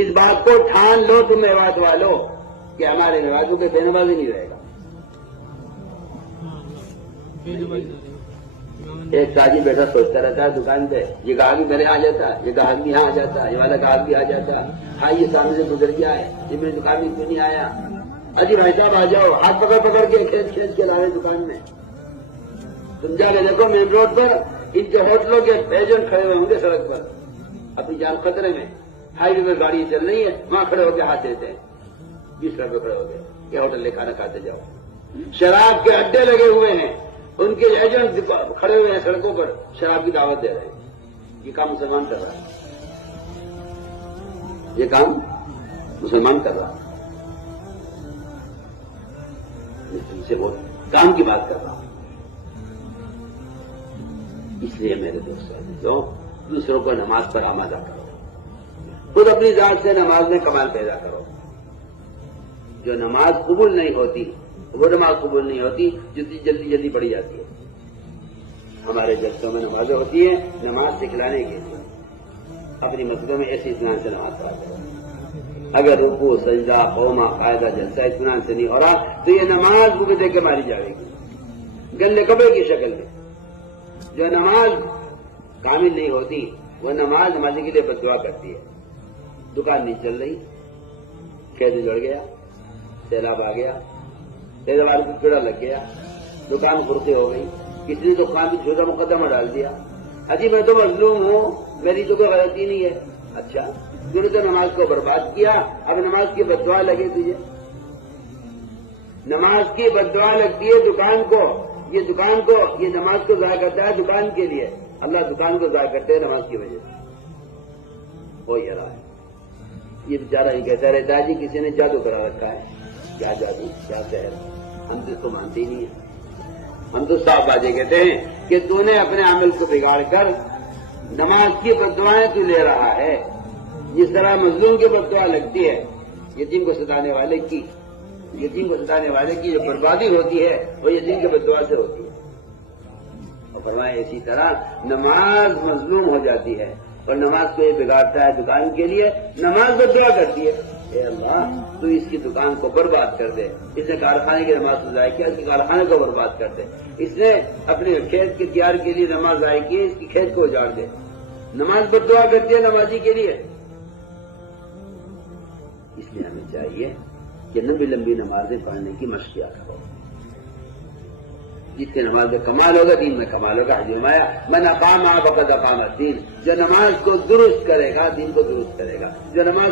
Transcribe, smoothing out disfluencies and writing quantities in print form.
اس بات کو ٹھان لو تم میوات والو کہ ہمارے میواتوں کے بے نمازی نہیں رہے گا۔ ایک تاجر بیٹا سوچتا رہتا ہے دکان پہ، یہ گاہک میرے آ جاتا، یہ گاہک بھی یہاں آ جاتا، یہ والا گاہک بھی آ جاتا، ہاں یہ سامنے سے گزر گیا ہے، یہ میری دکان میں کیوں نہیں آیا؟ اجی بھائی صاحب آ جاؤ، ہاتھ پکڑ پکڑ کے کھینچ کھینچ کے لا رہے دکان میں۔ تم جا کے دیکھو مین روڈ پر ان کے ہوٹلوں کے ایجنٹ کھڑے ہوئے ہوں گے سڑک پر، اپنی جان خطرے میں، ہائی وے پہ گاڑی چل رہی ہے، وہاں کھڑے ہو کے ہاتھ دیتے ہیں، 20 روپے کھڑے ہو گئے، یہ ہوٹل لے کھانا کھاتے جاؤ۔ شراب کے اڈے لگے ہوئے ہیں، ان کے ایجنٹ کھڑے ہوئے ہیں سڑکوں پر، شراب کی دعوت دے رہے ہیں۔ یہ کام مسلمان کر رہا ہے، یہ کام مسلمان کر رہا ہے۔ میں تم سے بہت کام کی بات کر رہا ہوں۔ اس لیے میرے دوستوں، دوسروں کو نماز پر آمادہ کرو، خود اپنی ذات سے نماز میں کمال پیدا کرو۔ جو نماز قبول نہیں ہوتی وہ نماز قبول نہیں ہوتی جتنی جلدی جلدی پڑھی جاتی ہے۔ ہمارے جلسوں میں نمازیں ہوتی ہیں نماز سکھلانے کے لیے، اپنی مسجدوں میں ایسی اطمینان سے نماز پڑھا کرو۔ اگر رکوع سجدہ قوما قاعدہ جلسہ اطمینان سے نہیں ہو رہا تو یہ نماز بوبے دے کے ماری جائے گی، گندے کپڑے کی شکل میں۔ جو نماز کامل نہیں ہوتی وہ نماز نمازی کے لیے بد دعا کرتی ہے۔ دکان نہیں چل رہی، کھیت جڑ گیا، سیلاب آ گیا، پیداوار کو کیڑا لگ گیا، دکان خرقے ہو گئی، کسی نے دکان بھی چھوٹا مقدمہ ڈال دیا، اجی میں تو مظلوم ہوں، میری تو کوئی غلطی نہیں ہے۔ اچھا تم نے تو نماز کو برباد کیا، اب نماز کی بد دعا لگے تجھے؟ نماز کی بد دعا لگتی ہے دکان کو، یہ نماز کو ضائع کرتا ہے دکان کے لیے، اللہ دکان کو ضائع کرتے ہیں نماز کی وجہ سے۔ ہو یہ رہا ہے، یہ بیچارہ یہ کہتا رہتا ہے جی کسی نے جادو کرا رکھا ہے۔ کیا جادو، کیا سحر؟ ہم تو اس کو مانتے ہی نہیں ہیں۔ ہم تو صاف باتیں کہتے ہیں کہ تو نے اپنے عمل کو بگاڑ کر نماز کی بد دعائیں تو لے رہا ہے، جس طرح مظلوم کی بد دعا لگتی ہے، یتیم کو ستانے والے کی جو بربادی ہوتی ہے وہ یتیم کی بد دعا سے ہوتی ہے۔ اور فرمایا اسی طرح نماز مظلوم ہو جاتی ہے اور نماز کو یہ بگاڑتا ہے دکان کے لیے، نماز بد دعا کرتی ہے، اے اللہ تو اس کی دکان کو برباد کر دے، اس نے کارخانے کی نماز کو ضائع کیا، اس کے کارخانے کو برباد کر دے، اس نے اپنے کھیت کے تیار کے لیے نماز ضائع کی، اس کی کھیت کو اجاڑ دے۔ نماز بد دعا کرتی ہے نمازی کے لیے۔ اس لیے ہمیں چاہیے کہ لمبی لمبی نمازیں پڑھنے کی مشق کیا کرو، جس سے نماز میں کمال ہوگا دین میں کمال ہوگا۔ حدیث میں آیا من اقام فقد اقام الدین، جو نماز کو درست کرے گا دین کو درست کرے گا، جو نماز